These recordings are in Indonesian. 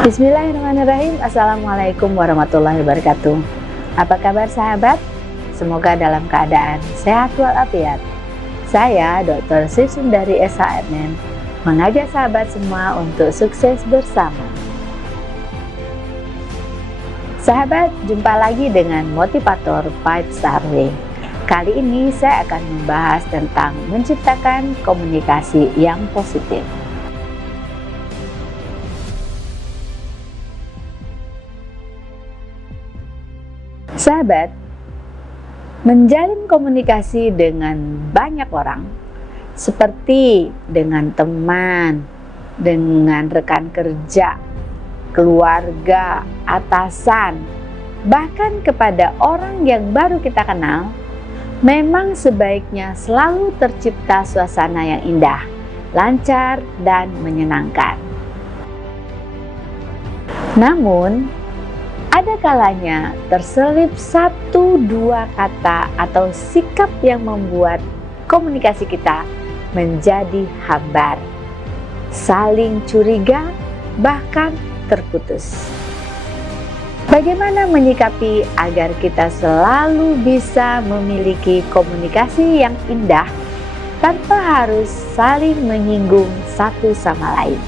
Bismillahirrahmanirrahim. Assalamualaikum warahmatullahi wabarakatuh. Apa kabar sahabat? Semoga dalam keadaan sehat walafiat. Saya Dr. Sri Sundari SHMM mengajak sahabat semua untuk sukses bersama. Sahabat, jumpa lagi dengan motivator 5 Star Way. Kali ini saya akan membahas tentang menciptakan komunikasi yang positif. Sahabat, menjalin komunikasi dengan banyak orang, seperti dengan teman, dengan rekan kerja, keluarga, atasan, bahkan kepada orang yang baru kita kenal, memang sebaiknya selalu tercipta suasana yang indah, lancar, dan menyenangkan. Namun, ada kalanya terselip 1-2 kata atau sikap yang membuat komunikasi kita menjadi hambar, saling curiga, bahkan terputus. Bagaimana menyikapi agar kita selalu bisa memiliki komunikasi yang indah tanpa harus saling menyinggung satu sama lain?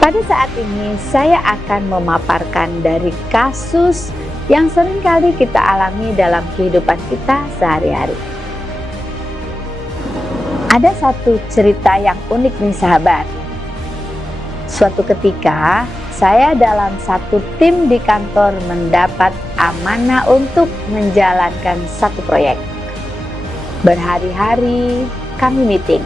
Pada saat ini saya akan memaparkan dari kasus yang seringkali kita alami dalam kehidupan kita sehari-hari. Ada satu cerita yang unik nih sahabat. Suatu ketika saya dalam satu tim di kantor mendapat amanah untuk menjalankan satu proyek. Berhari-hari kami meeting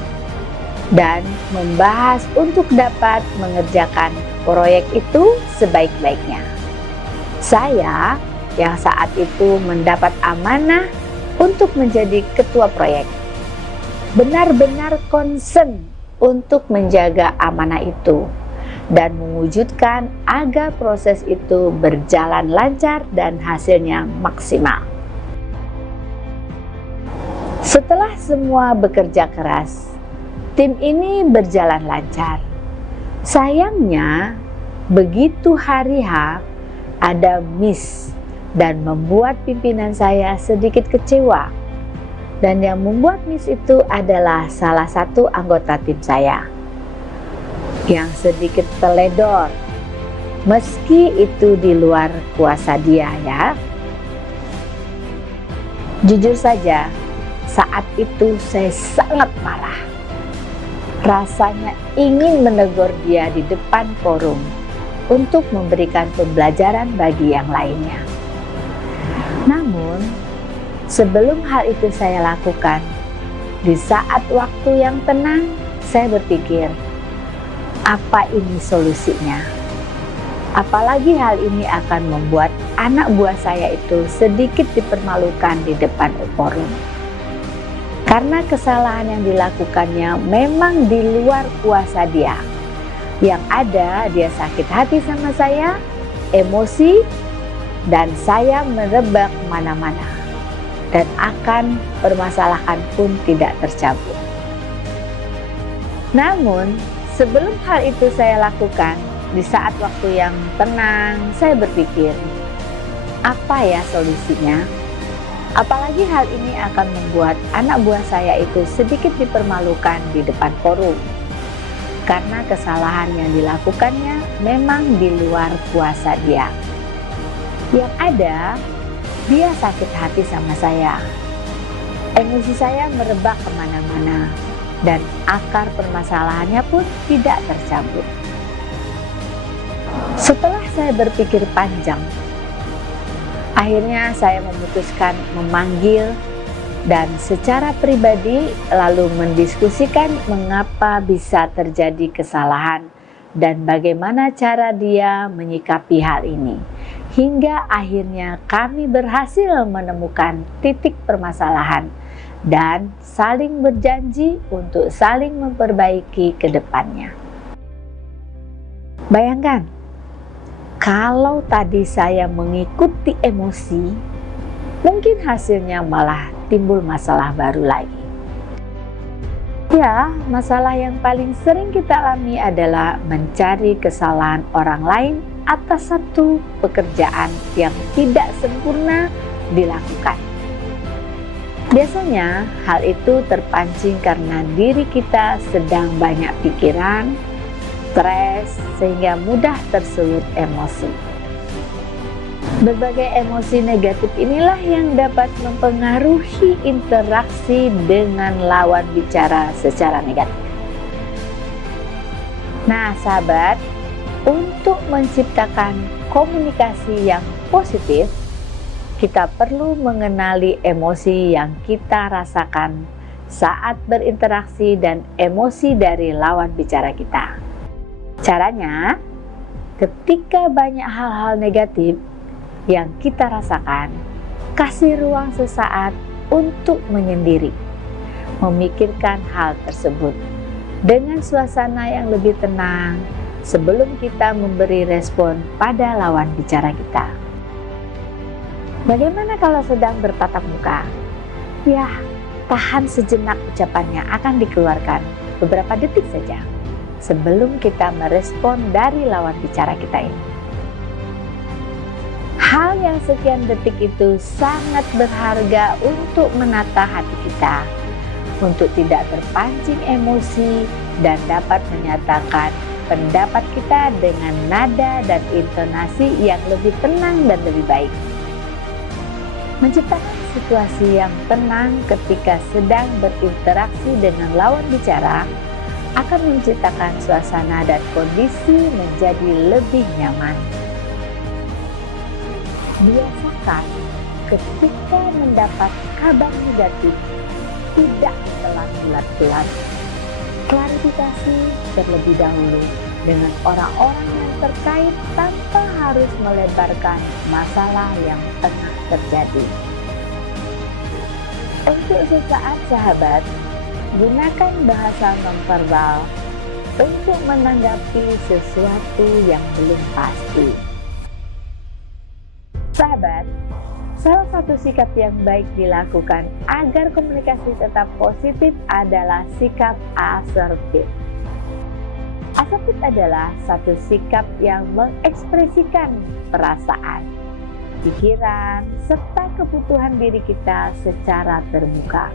dan membahas untuk dapat mengerjakan proyek itu sebaik-baiknya. Saya yang saat itu mendapat amanah untuk menjadi ketua proyek, benar-benar concern untuk menjaga amanah itu dan mewujudkan agar proses itu berjalan lancar dan hasilnya maksimal. Setelah semua bekerja keras, tim ini berjalan lancar. Sayangnya, begitu hari H, ada miss dan membuat pimpinan saya sedikit kecewa. Dan yang membuat miss itu adalah salah satu anggota tim saya yang sedikit teledor, meski itu di luar kuasa dia ya. Jujur saja, saat itu saya sangat marah. Rasanya ingin menegur dia di depan forum untuk memberikan pembelajaran bagi yang lainnya. Namun, sebelum hal itu saya lakukan, di saat waktu yang tenang, saya berpikir, apa ini solusinya? Apalagi hal ini akan membuat anak buah saya itu sedikit dipermalukan di depan forum. Karena kesalahan yang dilakukannya memang di luar kuasa dia. Yang ada dia sakit hati sama saya, emosi, dan saya merebak kemana-mana. Dan akan permasalahan pun tidak tercabut. Namun, sebelum hal itu saya lakukan, di saat waktu yang tenang, saya berpikir, apa ya solusinya? Apalagi hal ini akan membuat anak buah saya itu sedikit dipermalukan di depan forum. Karena kesalahan yang dilakukannya memang di luar kuasa dia. Yang ada, dia sakit hati sama saya. Emosi saya merebak kemana-mana. Dan akar permasalahannya pun tidak tercabut. Setelah saya berpikir panjang, akhirnya saya memutuskan memanggil dan secara pribadi lalu mendiskusikan mengapa bisa terjadi kesalahan dan bagaimana cara dia menyikapi hal ini. Hingga akhirnya kami berhasil menemukan titik permasalahan dan saling berjanji untuk saling memperbaiki ke depannya. Bayangkan, kalau tadi saya mengikuti emosi, mungkin hasilnya malah timbul masalah baru lagi. Ya, masalah yang paling sering kita alami adalah mencari kesalahan orang lain atas satu pekerjaan yang tidak sempurna dilakukan. Biasanya hal itu terpancing karena diri kita sedang banyak pikiran, stres, sehingga mudah tersulut emosi. Berbagai emosi negatif inilah yang dapat mempengaruhi interaksi dengan lawan bicara secara negatif. Nah, sahabat, untuk menciptakan komunikasi yang positif, kita perlu mengenali emosi yang kita rasakan saat berinteraksi dan emosi dari lawan bicara kita. Caranya, ketika banyak hal-hal negatif yang kita rasakan, kasih ruang sesaat untuk menyendiri, memikirkan hal tersebut dengan suasana yang lebih tenang sebelum kita memberi respon pada lawan bicara kita. Bagaimana kalau sedang bertatap muka? Ya, tahan sejenak ucapannya akan dikeluarkan beberapa detik saja sebelum kita merespon dari lawan bicara kita ini. Hal yang sekian detik itu sangat berharga untuk menata hati kita, untuk tidak terpancing emosi dan dapat menyatakan pendapat kita dengan nada dan intonasi yang lebih tenang dan lebih baik. Menciptakan situasi yang tenang ketika sedang berinteraksi dengan lawan bicara akan menciptakan suasana dan kondisi menjadi lebih nyaman. Biasakan ketika mendapat kabar negatif, tidak ditelan bulat-bulat. Klarifikasi terlebih dahulu dengan orang-orang yang terkait tanpa harus melebarkan masalah yang tengah terjadi. Untuk sesaat, sahabat, gunakan bahasa nonverbal untuk menanggapi sesuatu yang belum pasti. Sahabat, salah satu sikap yang baik dilakukan agar komunikasi tetap positif adalah sikap asertif. Asertif adalah satu sikap yang mengekspresikan perasaan, pikiran, serta kebutuhan diri kita secara terbuka.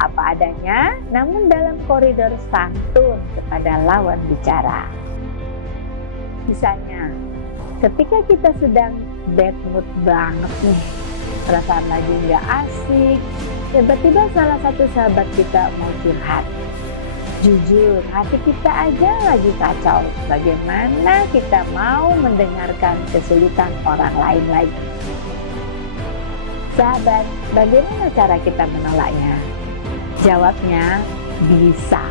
Apa adanya, namun dalam koridor santun kepada lawan bicara. Misalnya, ketika kita sedang bad mood banget nih, perasaan lagi nggak asik, tiba-tiba salah satu sahabat kita mau curhat. Jujur, hati kita aja lagi kacau. Bagaimana kita mau mendengarkan kesulitan orang lain lagi? Sahabat, bagaimana cara kita menolaknya? Jawabnya, bisa.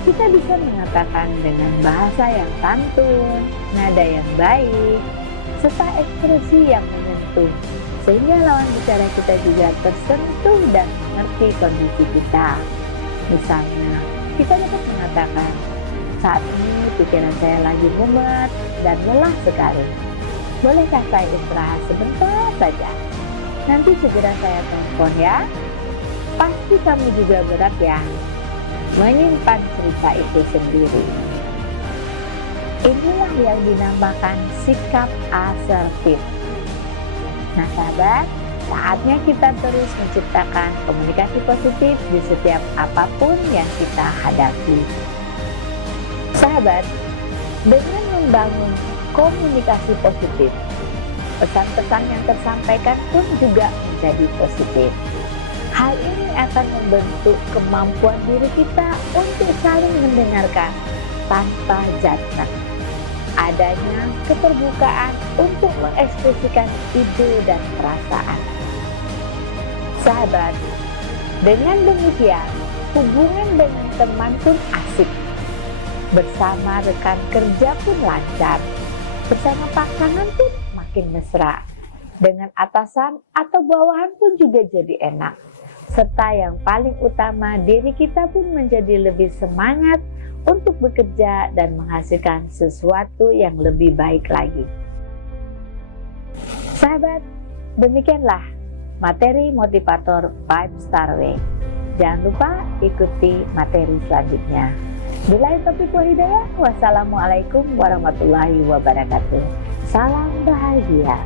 Kita bisa mengatakan dengan bahasa yang santun, nada yang baik, serta ekspresi yang menyentuh, sehingga lawan bicara kita juga tersentuh dan mengerti kondisi kita. Misalnya, kita dapat mengatakan, saat ini pikiran saya lagi mumet dan lelah sekali. Bolehkah saya istirahat sebentar saja? Nanti segera saya telepon ya. Pasti kamu juga berat ya menyimpan cerita itu sendiri. Inilah yang dinamakan sikap asertif. Nah, sahabat, saatnya kita terus menciptakan komunikasi positif di setiap apapun yang kita hadapi. Sahabat, dengan membangun komunikasi positif, pesan-pesan yang tersampaikan pun juga menjadi positif. Hal ini akan membentuk kemampuan diri kita untuk saling mendengarkan tanpa judgement. Adanya keterbukaan untuk mengekspresikan ide dan perasaan. Sahabat, dengan demikian hubungan dengan teman pun asik, bersama rekan kerja pun lancar, bersama pasangan pun makin mesra, dengan atasan atau bawahan pun juga jadi enak. Serta yang paling utama, diri kita pun menjadi lebih semangat untuk bekerja dan menghasilkan sesuatu yang lebih baik lagi. Sahabat, demikianlah materi motivator 5 Star Way. Jangan lupa ikuti materi selanjutnya. Billahi taufiq wal hidayah. Wassalamualaikum warahmatullahi wabarakatuh. Salam bahagia.